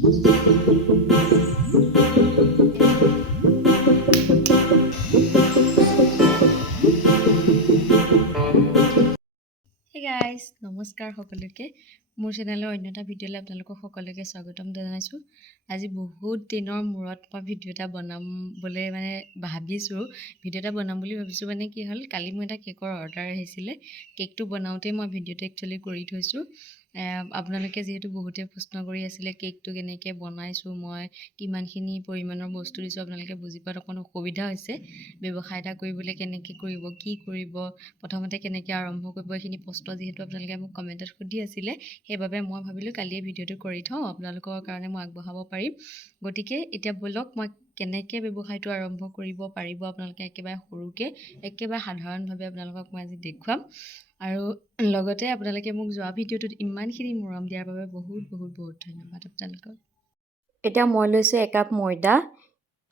Hey guys, নমস্কাৰ সকলোকে মোৰ চেনেলৰ অন্য এটা ভিডিঅ'লৈ আপোনালোকক সকলোকে স্বাগতম জনাইছোঁ। আজি বহুত দিনৰ মূৰত মই ভিডিঅ' এটা বনাম বুলি ভাবিছোঁ। ভিডিঅ' এটা বনাম বুলি ভাবিছোঁ কি হ'ল, কালি মোৰ এটা কেকৰ অৰ্ডাৰ আহিছিলে। কেকটো বনাওঁতেই মই ভিডিঅ'টো একচুৱেলি কৰি থৈছোঁ। আপোনালোকে যিহেতু বহুতে প্ৰশ্ন কৰি আছিলে কেকটো কেনেকৈ বনাইছোঁ, মই কিমানখিনি পৰিমাণৰ বস্তু দিছোঁ, আপোনালোকে বুজি পোৱাত অকণ অসুবিধা হৈছে। ব্যৱসায় এটা কৰিবলৈ কেনেকৈ কৰিব, কি কৰিব, প্ৰথমতে কেনেকৈ আৰম্ভ কৰিব, এইখিনি প্ৰশ্ন যিহেতু আপোনালোকে মোক কমেণ্টত সুধি আছিলে, সেইবাবে মই ভাবিলোঁ কালিয়ে ভিডিঅ'টো কৰি থওঁ, আপোনালোকৰ কাৰণে মই আগবঢ়াব পাৰিম। গতিকে এতিয়া ব'লক মই কেনেকৈ ব্যৱসায়টো আৰম্ভ কৰিব পাৰিব আপোনালোকে একেবাৰে সৰুকৈ, একেবাৰে সাধাৰণভাৱে আপোনালোকক মই আজি দেখুৱাম। আৰু লগতে আপোনালোকে মোক যোৱা ভিডিঅ'টোত ইমানখিনি মৰম দিয়াৰ বাবে বহুত বহুত বহুত ধন্যবাদ আপোনালোকক। এতিয়া মই লৈছোঁ একাপ ময়দা,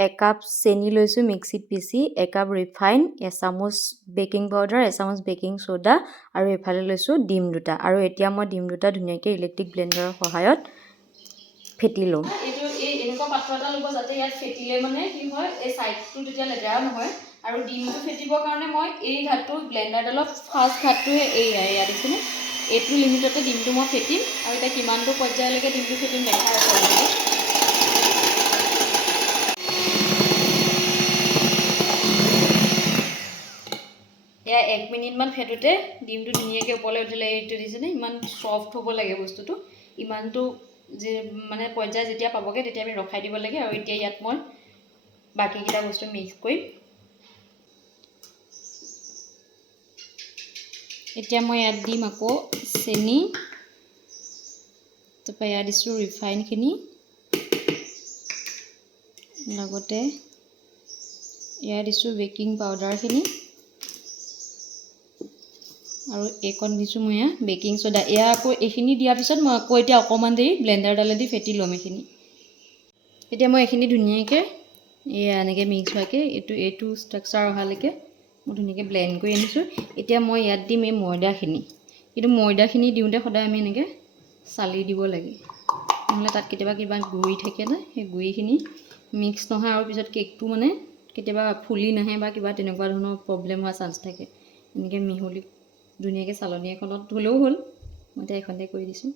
একাপ চেনি লৈছোঁ মিক্সিত পিচি, একাপ ৰিফাইন, এচামুচ বেকিং পাউডাৰ, এচামুচ বেকিং ছ'ডা আৰু এইফালে লৈছোঁ ডিম দুটা। আৰু এতিয়া মই ডিম দুটা ধুনীয়াকৈ ইলেক্ট্ৰিক ব্লেণ্ডাৰৰ সহায়ত ফেটি ল'ম। এনেকুৱা পাত্ৰ এটা ল'ব যাতে ইয়াত ফেটিলে কি হয়, এই ছাইডটো তেতিয়া লেতেৰা নহয়। আৰু ডিমটো ফেটিবৰ কাৰণে মই এই ঘাটটো ব্লেণ্ডাৰডালৰ ফাৰ্ষ্ট ঘাটটোহে এয়া দেখিছেনে, এইটো লিমিটতে ডিমটো মই ফেটিম। আৰু এতিয়া কিমানটো পৰ্যায়লৈকে ডিমটো ফেটিম দেখাই আছোঁ। এয়া 1 মিনিটমান ফেটোতে ডিমটো ধুনীয়াকৈ ওপৰলৈ উঠিলে, এইটো দিছেনে, ইমান ছফ্ট হ'ব লাগে বস্তুটো। ইমানটো যে পৰ্যায় যেতিয়া পাবগৈ তেতিয়া আমি ৰখাই দিব লাগে। আৰু এতিয়া ইয়াত মই বাকীকেইটা বস্তু মিক্স কৰিম। এতিয়া মই ইয়াত দিম আকৌ চেনি, তাৰপৰা ইয়াত দিছোঁ ৰিফাইনখিনি, লগতে ইয়াত দিছোঁ বেকিং পাউডাৰখিনি, আৰু এইকণ দিছোঁ মই এয়া বেকিং ছ'ডা। এয়া আকৌ এইখিনি দিয়াৰ পিছত মই আকৌ এতিয়া অকণমান দেৰি ব্লেণ্ডাৰডালেদি ফেটি ল'ম এইখিনি। এতিয়া মই এইখিনি ধুনীয়াকৈ এনেকৈ মিক্স হোৱাকৈ এইটো ষ্ট্ৰাকচাৰ অহালৈকে মই ধুনীয়াকৈ ব্লেণ্ড কৰি আনিছোঁ। এতিয়া মই ইয়াত দিম এই ময়দাখিনি, কিন্তু ময়দাখিনি দিওঁতে সদায় আমি এনেকৈ চালি দিব লাগে, নহ'লে তাত কেতিয়াবা কিবা গুড়ি থাকে যে, সেই গুড়িখিনি মিক্স নহয় আৰু পিছত কেকটো কেতিয়াবা ফুলি নাহে বা কিবা তেনেকুৱা ধৰণৰ প্ৰব্লেম হোৱাৰ চান্স থাকে। এনেকৈ মিহলি ধুনীয়াকৈ চালনী এখনত হ'লেও হ'ল, মই এতিয়া এখনতে কৰি দিছোঁ।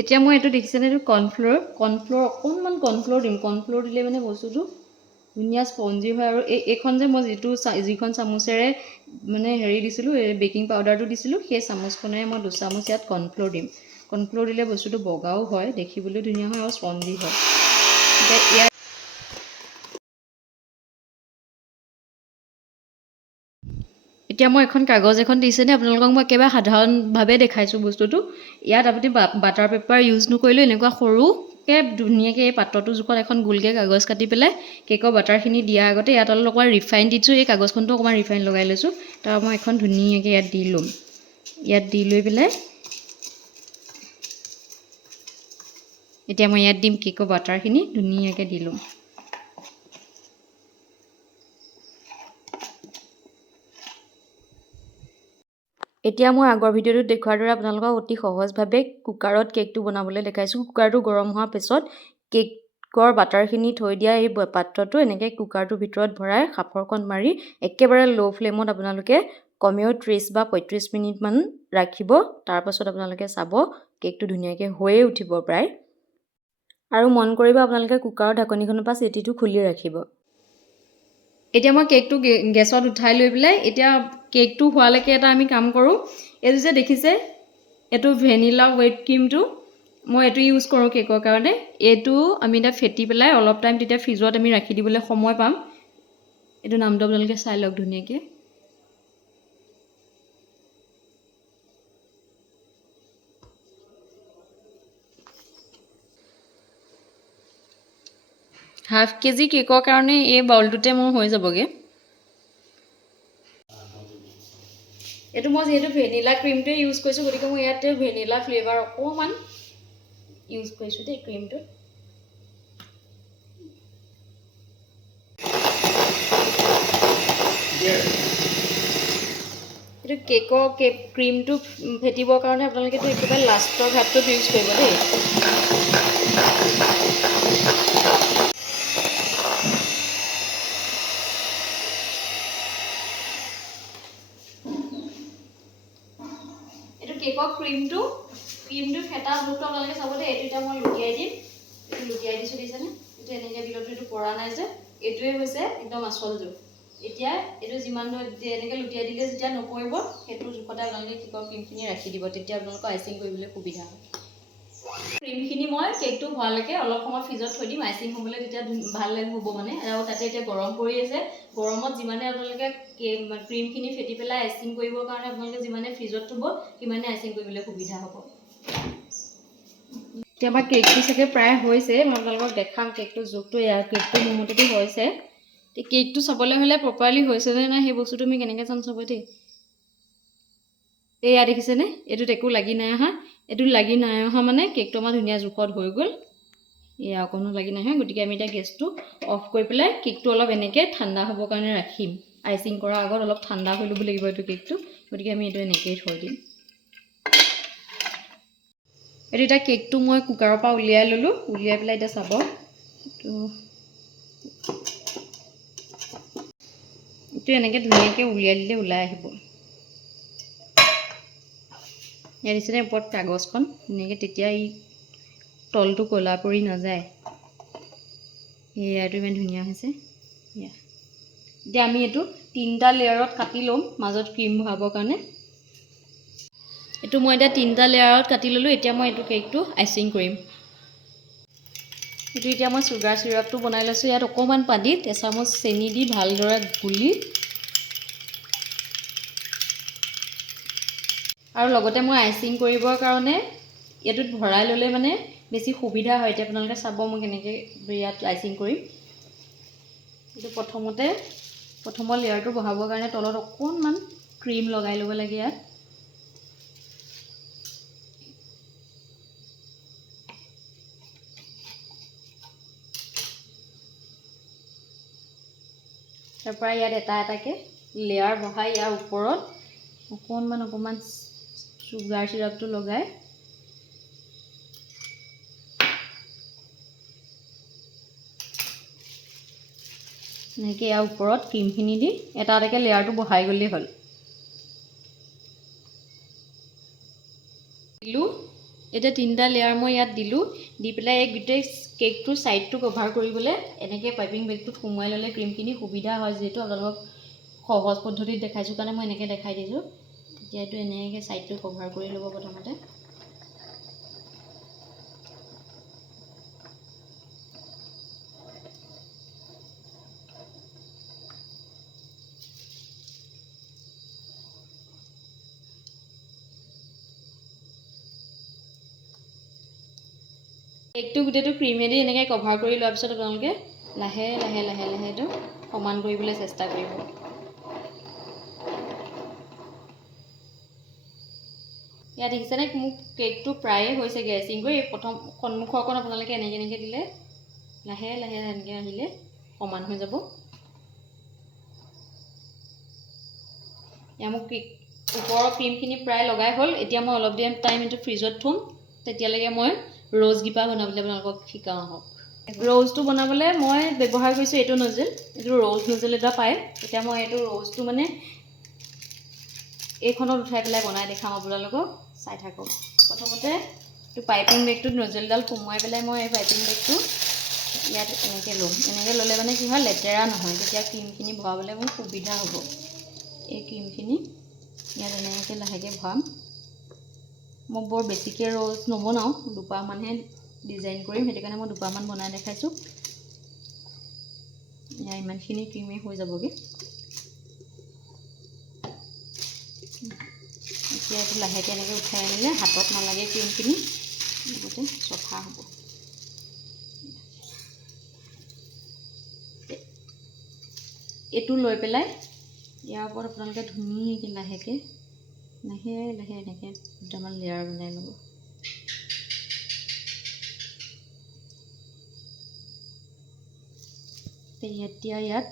এতিয়া মই এইটো দেখিছেনে, এইটো কৰ্ণফ্ল'ৰ অকণমান কৰ্ণফ্ল'ৰ দিম। কৰ্ণফ্ল'ৰ দিলে বস্তুটো ধুনীয়া স্পঞ্জি হয়। আৰু এইখন যে মই যিখন চামুচেৰে হেৰি দিছিলোঁ, বেকিং পাউডাৰটো দিছিলোঁ, সেই চামুচখনেৰে মই 2 চামুচ ইয়াত কৰ্ণফ্ল'ৰ দিম। কৰ্ণফ্ল'ৰ দিলে বস্তুটো বগাও হয়, দেখিবলৈও ধুনীয়া হয় আৰু স্পঞ্জি হয়। এতিয়া মই এখন কাগজ এখন দিছেনে, আপোনালোকক মই একেবাৰে সাধাৰণভাৱে দেখাইছোঁ বস্তুটো। ইয়াত আপুনি বাটাৰ পেপাৰ ইউজ নকৰিলেও এনেকুৱা সৰুকৈ ধুনীয়াকৈ এই পাত্ৰটো জোখত এখন গোলকৈ কাগজ কাটি পেলাই কেকৰ বাটাৰখিনি দিয়াৰ আগতে ইয়াত অলপ অকণমান ৰিফাইন দিছোঁ। এই কাগজখনটো অকণমান ৰিফাইন লগাই লৈছোঁ। তাৰ মই এখন ধুনীয়াকৈ ইয়াত দি ল'ম। ইয়াত দি লৈ পেলাই এতিয়া মই ইয়াত দিম কেকৰ বাটাৰখিনি, ধুনীয়াকৈ দি ল'ম। এতিয়া মই আগৰ ভিডিঅ'টোত দেখুৱাৰ দৰে আপোনালোকক অতি সহজভাৱে কুকাৰত কেকটো বনাবলৈ দেখাইছোঁ। কুকাৰটো গৰম হোৱাৰ পিছত কেকৰ বাটাৰখিনি থৈ দিয়া এই পাত্ৰটো এনেকৈ কুকাৰটোৰ ভিতৰত ভৰাই সাঁফৰখন মাৰি একেবাৰে ল' ফ্লেমত আপোনালোকে কমেও 30 বা 35 মিনিটমান ৰাখিব। তাৰপাছত আপোনালোকে চাব কেকটো ধুনীয়াকৈ হৈয়ে উঠিব প্ৰায়। আৰু মন কৰিব আপোনালোকে কুকাৰৰ ঢাকনিখনৰ পৰা চিটিটো খুলি ৰাখিব। এতিয়া মই কেকটো গেছত উঠাই লৈ পেলাই এতিয়া কেকটো হোৱালৈকে এটা আমি কাম কৰোঁ। এইটো যে দেখিছে, এইটো ভেনিলা হুইপ ক্ৰীমটো মই এইটো ইউজ কৰোঁ কেকৰ কাৰণে। এইটো আমি এতিয়া ফেটি পেলাই অলপ টাইম তেতিয়া ফ্ৰিজত আমি ৰাখি দিবলৈ সময় পাম। এইটো নামটো আপোনালোকে চাই লওক ধুনীয়াকৈ। ½ কেজি কেকৰ কাৰণে এই বাউলটোতে মোৰ হৈ যাবগৈ। এইটো মই যিহেতু ভেনিলা ক্ৰীমটোৱে ইউজ কৰিছোঁ, গতিকে মই ইয়াতে ভেনিলা ফ্লেভাৰ অকণমান ইউজ কৰিছোঁ দেই ক্ৰীমটো। এইটো কেকৰ ক্ৰীমটো ফেটিবৰ কাৰণে আপোনালোকেতো একেবাৰে লাষ্টৰ ঘাটটোত ইউজ কৰিব দেই। এইটো কেকৰ ক্ৰীমটো ফেটা জোখটো আপোনালোকে চাব দেই। এইটো এতিয়া মই লুটিয়াই দিম। এইটো লুটিয়াই দিছোঁ দেখিছেনে? এইটো এনেকৈ দিলেতো এইটো পৰা নাই যে, এইটোৱে হৈছে একদম আচল জোখ। এতিয়া এইটো যিমান এনেকৈ লুটিয়াই দিলে যেতিয়া নপৰিব, সেইটো জোখতে আপোনালোকে কেকৰ ক্ৰীমখিনি ৰাখি দিব। তেতিয়া আপোনালোকৰ আইচিং কৰিবলৈ সুবিধা হয়। ক্ৰীমখিনি মই কেকটো হোৱালৈকে অলপ সময় ফ্ৰিজত থৈ দিম, আইচিং হ'বলৈ তেতিয়া ভাল হ'ব মানে। আৰু তাতে এতিয়া গৰম পৰি আছে, গৰমত যিমানে আপোনালোকে ক্ৰীমখিনি ফেটি পেলাই আইচিং কৰিবৰ কাৰণে আপোনালোকে যিমানে ফ্ৰিজত থ'ব, সিমানে আইচিং কৰিবলৈ সুবিধা হ'ব। এতিয়া আমাৰ কেকটো চাগে প্ৰায় হৈছে, মই আপোনালোকক দেখাম কেকটো জোখটো। ইয়াৰ কেকটো মোৰ মতেতো হৈছে। কেকটো চাবলৈ হ'লে প্ৰপাৰলি হৈছে নে নাই সেই বস্তুটো আমি কেনেকৈ চাম চাব দেই। এয়া দেখিছেনে? এইটোত একো লাগি নাই অহা। এইটো লাগি নাই অহা মানে কেকটো আমাৰ ধুনীয়া জোখত হৈ গ'ল। এয়া অকণো লাগি নাহে। গতিকে আমি এতিয়া গেছটো অফ কৰি পেলাই কেকটো অলপ এনেকৈ ঠাণ্ডা হ'বৰ কাৰণে ৰাখিম। আইচিং কৰাৰ আগত অলপ ঠাণ্ডা হৈ ল'ব লাগিব এইটো কেকটো। গতিকে আমি এইটো এনেকৈয়ে থৈ দিম। এইটো এতিয়া কেকটো মই কুকাৰৰ পৰা উলিয়াই ল'লোঁ। উলিয়াই পেলাই এতিয়া চাব, এইটো এনেকৈ ধুনীয়াকৈ উলিয়াই দিলে ওলাই আহিব। ইয়াত দিছেনে ওপৰত কাগজখন ধুনীয়াকৈ, তেতিয়া ই তলটো ক'লা পৰি নাযায়। এয়াটো ইমান ধুনীয়া হৈছে। এতিয়া আমি এইটো 3টা লেয়াৰত কাটি ল'ম মাজত ক্ৰীম ভৰাবৰ কাৰণে। এইটো মই এতিয়া 3টা লেয়াৰত কাটি ল'লোঁ। এতিয়া মই এইটো কেকটো আইচিং কৰিম। এইটো এতিয়া মই চুগাৰ চিৰাপটো বনাই লৈছোঁ। ইয়াত অকণমান পানীত এচামুচ চেনি দি ভালদৰে গুলি, আৰু লগতে মই আইচিং কৰিবৰ কাৰণে এইটোত ভৰাই ল'লে মানে বেছি সুবিধা হয়। এতিয়া আপোনালোকে চাব মই কেনেকৈ ইয়াত আইচিং কৰিম। এইটো প্ৰথমৰ লেয়াৰটো বহাবৰ কাৰণে তলত অকণমান ক্ৰীম লগাই ল'ব লাগে ইয়াত। তাৰপৰা ইয়াত এটা এটাকৈ লেয়াৰ বহাই ইয়াৰ ওপৰত অকণমান চুগাৰ চিৰাপটো লগাই এনেকৈ ইয়াৰ ওপৰত ক্ৰীমখিনি দি এটা এটাকৈ লেয়াৰটো বহাই গ'লেই হ'ল। দিলোঁ। এতিয়া 3টা লেয়াৰ মই ইয়াত দিলোঁ। দি পেলাই এই গোটেই কেকটোৰ ছাইডটো কভাৰ কৰিবলৈ এনেকৈ পাইপিং বেগটোত সোমোৱাই ল'লে ক্ৰীমখিনি সুবিধা হয়। যিহেতু আপোনালোকক সহজ পদ্ধতিত দেখাইছোঁ কাৰণে মই এনেকৈ দেখাই দিছোঁ। তেতিয়া এইটো এনেকৈ ছাইডটো কভাৰ কৰি ল'ব প্ৰথমতে। কেকটো গোটেইটো ক্ৰীমেদি এনেকৈ কভাৰ কৰি লোৱাৰ পিছত আপোনালোকে লাহে লাহে এইটো সমান কৰিবলৈ চেষ্টা কৰিব। ইয়াত দেখিছেনে মোক কেকটো প্ৰায়ে হৈছেগৈ আইচিং কৰি। প্ৰথম সন্মুখৰকণ আপোনালোকে এনেকৈ দিলে লাহে লাহে এনেকৈ আহিলে সমান হৈ যাব। এয়া মোক ওপৰৰ ক্ৰীমখিনি প্ৰায় লগাই হ'ল। এতিয়া মই অলপ টাইম এইটো ফ্ৰিজত থ'ম। তেতিয়ালৈকে মই ৰ'জ গিপা বনাবলৈ আপোনালোকক শিকাওঁ আহক। ৰ'জটো বনাবলৈ মই ব্যৱহাৰ কৰিছোঁ এইটো নজেল। এইটো ৰ'জ নজেল এটা পায়। এতিয়া মই এইটো ৰ'জটো মানে এইখনত উঠাই পেলাই বনাই দেখাম আপোনালোকক, চাই থাকক। প্ৰথমতে এইটো পাইপিং বেগটোত নজেলডাল সোমোৱাই পেলাই মই এই পাইপিং বেগটো ইয়াত এনেকৈ ল'ম। এনেকৈ ল'লে মানে কি হয়, লেতেৰা নহয়। তেতিয়া ক্ৰীমখিনি ভৰাবলৈ মোৰ সুবিধা হ'ব। এই ক্ৰীমখিনি ইয়াত এনেকৈ লাহেকৈ ভৰাম। মই বৰ বেছিকৈ ৰ'জ নবনাওঁ, দুপাহমানহে ডিজাইন কৰিম। সেইটো কাৰণে মই দুপাহমান বনাই দেখাইছোঁ। এয়া ইমানখিনি ক্ৰীমেই হৈ যাবগৈ। এতিয়া এইটো লাহেকৈ এনেকৈ উঠাই আনিলে হাতত নালাগে ক্ৰীমখিনি, লগতে চফা হ'ব। এইটো লৈ পেলাই ইয়াৰ ওপৰত আপোনালোকে ধুনীয়াকৈ লাহে লাহে এনেকৈ দুটামান লেয়াৰ বনাই ল'ব। এতিয়া ইয়াত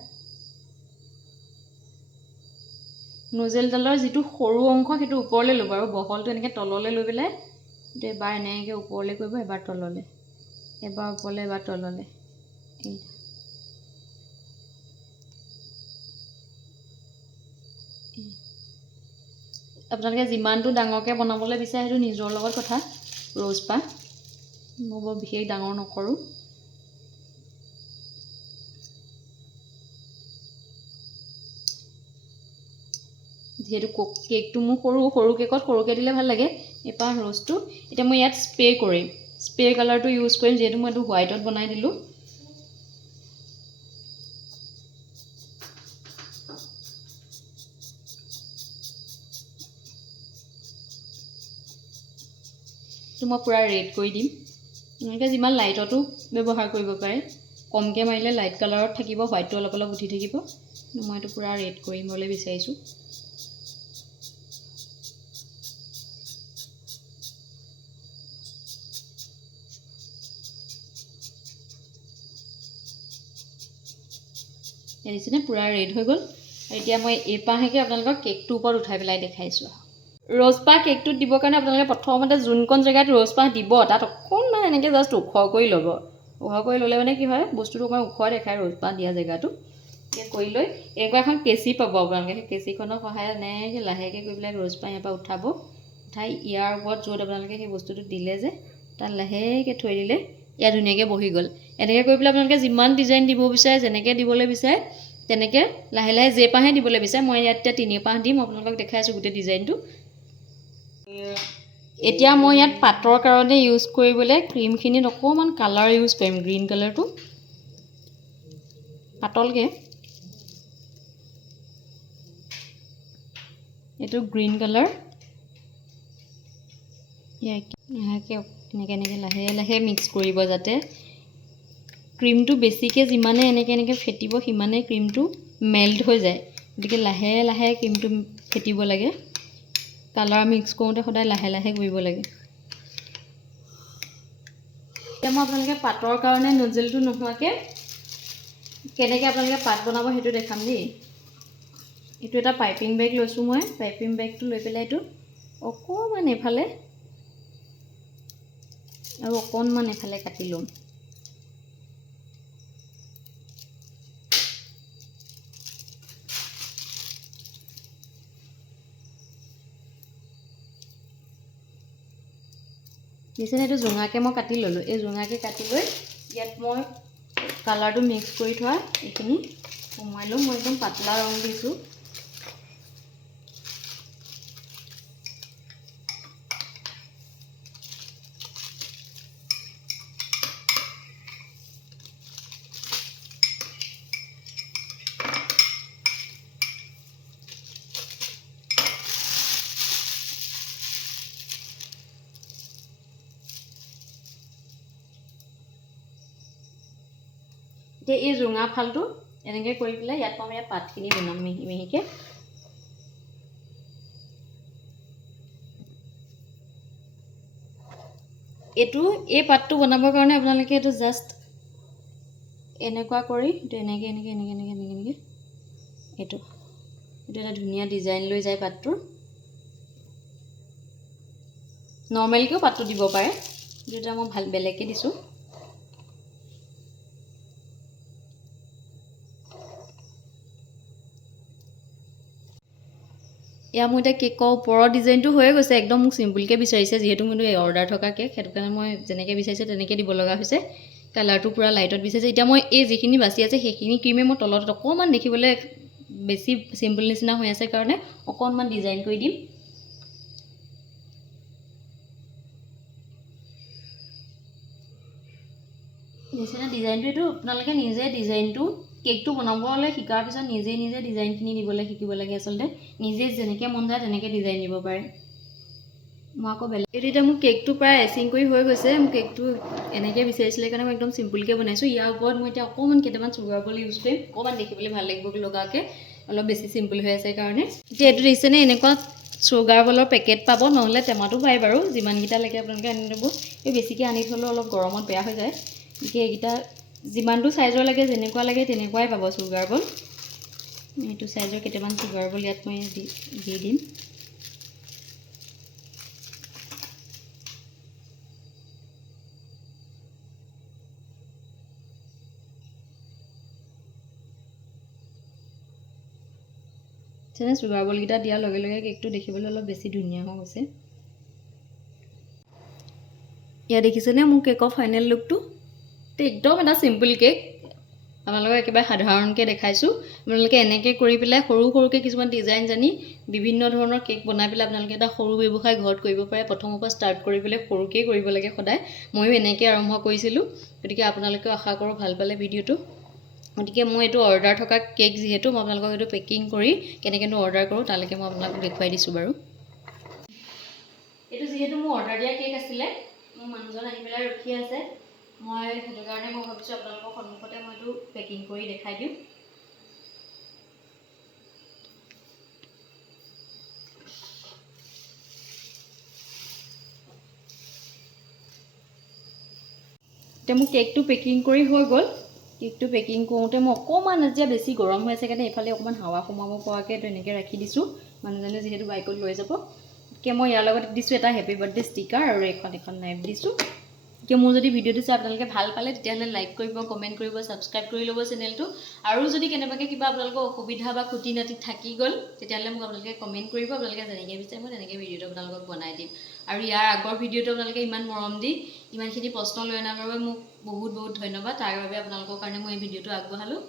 নজেলডালৰ যিটো সৰু অংশ সেইটো ওপৰলৈ ল'ব আৰু বহলটো এনেকৈ তললৈ লৈ পেলাই এবাৰ এনেকৈ ওপৰলৈ কৰিব, এবাৰ তললৈ, এবাৰ ওপৰলৈ, এবাৰ তললৈ। আপোনালোকে যিমানটো ডাঙৰকৈ বনাবলৈ বিচাৰে সেইটো নিজৰ লগত কথা। ৰ'জপাহ মই বৰ বিশেষ ডাঙৰ নকৰোঁ। যিহেতু কেকটো মোৰ সৰু কেকত সৰুকৈ দিলে ভাল লাগে। এপাহ ৰ'জটো এতিয়া মই ইয়াত স্প্ৰে কৰিম, স্প্ৰে কালাৰটো ইউজ কৰিম, যিহেতু মই এইটো হোৱাইটত বনাই দিলোঁ। তো মই পূৰা ৰেড কৰি দিম। এনেকৈ যিমান লাইটতো ব্যৱহাৰ কৰিব পাৰে, কমকৈ মাৰিলে লাইট কালাৰত থাকিব, হোৱাইটটো অলপ অলপ উঠি থাকিব। মই এইটো পূৰা ৰেড কৰিবলৈ বিচাৰিছোঁ। দেখিছেনে পূৰা ৰেড হৈ গ'ল। এতিয়া মই এইপাহেকে আপোনালোকক কেকটোৰ ওপৰত উঠাই পেলাই দেখাইছোঁ। ৰ'জপাহ কেকটোত দিবৰ কাৰণে আপোনালোকে প্ৰথমতে যোনকণ জেগাত ৰ'জপাহ দিব তাত অকণমান এনেকৈ জাষ্ট ওখ কৰি ল'ব। ওখ কৰি ল'লে মানে কি হয়, বস্তুটো অকণমান ওখ দেখায় ৰ'জপাহ দিয়া জেগাটো। এনেকৈ কৰি লৈ এনেকুৱা এখন কেঁচি পাব আপোনালোকে, সেই কেঁচিখনৰ সহায়ত এনেকৈ লাহেকৈ কৰি পেলাই ৰ'জপাহ ইয়াৰ পৰা উঠাব। উঠাই ইয়াৰ ওপৰত য'ত আপোনালোকে সেই বস্তুটো দিলে যে তাত লাহেকৈ থৈ দিলে ইয়াত ধুনীয়াকৈ বহি গ'ল। এনেকৈ কৰি পেলাই আপোনালোকে যিমান ডিজাইন দিব বিচাৰে, যেনেকৈ দিবলৈ বিচাৰে তেনেকৈ লাহে লাহে যেইপাহে দিবলৈ বিচাৰে, মই ইয়াত এতিয়া 3 পাহ দিম, আপোনালোকক দেখাই আছোঁ গোটেই ডিজাইনটো। এতিয়া মই ইয়াত পাতৰ কাৰণে ইউজ কৰিবলৈ ক্ৰীমখিনিত অকণমান কালাৰ ইউজ কৰিম, গ্ৰীণ কালাৰটো পাতলকৈ। এইটো গ্ৰীণ কালাৰ, লাহেকৈ এনেকৈ লাহে লাহে মিক্স কৰিব, যাতে ক্ৰীমটো বেছিকৈ যিমানে এনেকৈ ফেটিব সিমানে ক্ৰীমটো মেল্ট হৈ যায়। গতিকে লাহে লাহে ক্ৰীমটো ফেটিব লাগে। কালাৰ মিক্স কৰোঁতে সদায় লাহে লাহে কৰিব লাগে। এতিয়া মই আপোনালোকে পাতৰ কাৰণে নজেলটো নোহোৱাকৈ কেনেকৈ আপোনালোকে পাত বনাব সেইটো দেখাম দেই। এইটো এটা পাইপিং বেগ লৈছোঁ মই। পাইপিং বেগটো লৈ পেলাই এইটো অকণমান এফালে আৰু অকণমান এফালে কাটি ল'ম। নিচিনা এইটো জোঙাকৈ মই কাটি ল'লোঁ। এই জোঙাকৈ কাটি লৈ ইয়াত মই কালাৰটো মিক্স কৰি থোৱা এইখিনি সোমোৱাই ল'ম। মই একদম পাতলা ৰং দিছোঁ। এতিয়া এই জোঙা ফালটো এনেকৈ কৰি পেলাই ইয়াত মই ইয়াত পাতখিনি বনাম মিহি মিহিকৈ। এই পাতটো বনাবৰ কাৰণে আপোনালোকে এইটো জাষ্ট এনেকুৱা কৰি এইটো এনেকৈ এইটো এটা ধুনীয়া ডিজাইন লৈ যায় পাতটোৰ। নৰ্মেলকৈও পাতটো দিব পাৰে, কিন্তু এটা মই বেলেগকৈ দিছোঁ। এয়া মোৰ এতিয়া কেকৰ ওপৰৰ ডিজাইনটো হৈয়ে গৈছে। একদম মোক চিম্পুলকৈ বিচাৰিছে, যিহেতু মোৰ অৰ্ডাৰ থকা কেক, সেইটো কাৰণে মই যেনেকৈ বিচাৰিছে তেনেকৈ দিব লগা হৈছে। কালাৰটো পূৰা লাইটত বিচাৰিছে। এতিয়া মই এই যিখিনি বাচি আছে সেইখিনি ক্ৰীমে মই তলত অকণমান দেখিবলৈ বেছি চিম্পুল নিচিনা হৈ আছে কাৰণে অকণমান ডিজাইন কৰি দিম। নিচিনা ডিজাইনটো এইটো আপোনালোকে নিজে ডিজাইনটো কেকটো বনাবলৈ শিকাৰ পিছত নিজে ডিজাইনখিনি দিবলৈ শিকিব লাগে। আচলতে নিজে যেনেকৈ মন যায় তেনেকৈ ডিজাইন দিব পাৰে। মই আকৌ বেলেগ এইটো এতিয়া মোৰ কেকটো প্ৰায় এচিং কৰি হৈ গৈছে। মোৰ কেকটো এনেকৈ বিচাৰিছিলে কাৰণে মই একদম চিম্পুলকৈ বনাইছোঁ। ইয়াৰ ওপৰত মই এতিয়া অকণমান কেইটামান চুগাৰ বল ইউজ কৰিম, অকণমান দেখিবলৈ ভাল লাগিব লগাকৈ, অলপ বেছি চিম্পুল হৈ আছে কাৰণে। এতিয়া এইটো দেখিছেনে, এনেকুৱা চুগাৰ বলৰ পেকেট পাব, নহ'লে টেমাটো পায় বাৰু। যিমানকেইটা লাগে আপোনালোকে আনি ল'ব। এই বেছিকৈ আনি থ'লেও অলপ গৰমত বেয়া হৈ যায়। গতিকে এইকেইটা যিমানটো চাইজৰ লাগে, যেনেকুৱা লাগে তেনেকুৱাই পাব চুগাৰ বল। এইটো সাইজৰ কেইটামান চুগাৰ বল ইয়াত মই দি দিম। যেনে চুগাৰ বলকেইটা দিয়াৰ লগে লগে কেকটো দেখিবলৈ অলপ বেছি ধুনীয়া হৈ গৈছে। ইয়াত দেখিছেনে মোৰ কেকৰ ফাইনেল লুকটো? একদম এটা চিম্পল কেক, আপোনালোকক একেবাৰে সাধাৰণকৈ দেখাইছোঁ। আপোনালোকে এনেকৈ কৰি পেলাই সৰু সৰুকৈ কিছুমান ডিজাইন জানি বিভিন্ন ধৰণৰ কেক বনাই পেলাই আপোনালোকে এটা সৰু ব্যৱসায় ঘৰত কৰিব পাৰে। প্ৰথমৰ পৰা ষ্টাৰ্ট কৰি পেলাই সৰুকৈ কৰিব লাগে সদায়। ময়ো এনেকৈ আৰম্ভ কৰিছিলোঁ। গতিকে আপোনালোকেও আশা কৰোঁ ভাল পালে ভিডিঅ'টো। গতিকে মই এইটো অৰ্ডাৰ থকা কেক যিহেতু মই আপোনালোকক এইটো পেকিং কৰি কেনেকৈনো অৰ্ডাৰ কৰোঁ তালৈকে মই আপোনালোকক দেখুৱাই দিছোঁ বাৰু। এইটো যিহেতু মোৰ অৰ্ডাৰ দিয়া কেক আছিলে, মোৰ মানুহজন আহি পেলাই ৰখি আছে। মই সেইটো কাৰণে মই ভাবিছোঁ আপোনালোকৰ সন্মুখতে মই এইটো পেকিং কৰি দেখাই দিওঁ। এতিয়া মোৰ কেকটো পেকিং কৰি হৈ গ'ল। কেকটো পেকিং কৰোঁতে মই অকণমান এতিয়া বেছি গৰম হৈ আছে কাৰণে এইফালে অকণমান হাৱা সোমাব পৰাকৈ এইটো এনেকৈ ৰাখি দিছোঁ। মানুহজনে যিহেতু বাইকত লৈ যাব। গতিকে মই ইয়াৰ লগত দিছোঁ এটা হেপী বাৰ্থডে ষ্টিকাৰ আৰু এখন নাইফ দিছোঁ। গতিকে মোৰ যদি ভিডিঅ'টো চাই আপোনালোকে ভাল পালে তেতিয়াহ'লে লাইক কৰিব, কমেণ্ট কৰিব, ছাবস্ক্ৰাইব কৰি ল'ব চেনেলটো। আৰু যদি কেনেবাকৈ কিবা আপোনালোকৰ অসুবিধা বা খুটি নাটি থাকি গ'ল তেতিয়াহ'লে মোক আপোনালোকে কমেণ্ট কৰিব। আপোনালোকে যেনেকৈ বিচাৰে মই তেনেকৈ ভিডিঅ'টো আপোনালোকক বনাই দিম। আৰু ইয়াৰ আগৰ ভিডিঅ'টো আপোনালোকে ইমান মৰম দি ইমানখিনি প্ৰশ্ন লৈ অনাৰ বাবে মোক বহুত বহুত ধন্যবাদ। তাৰ বাবে আপোনালোকৰ কাৰণে মই এই ভিডিঅ'টো আগবঢ়ালোঁ।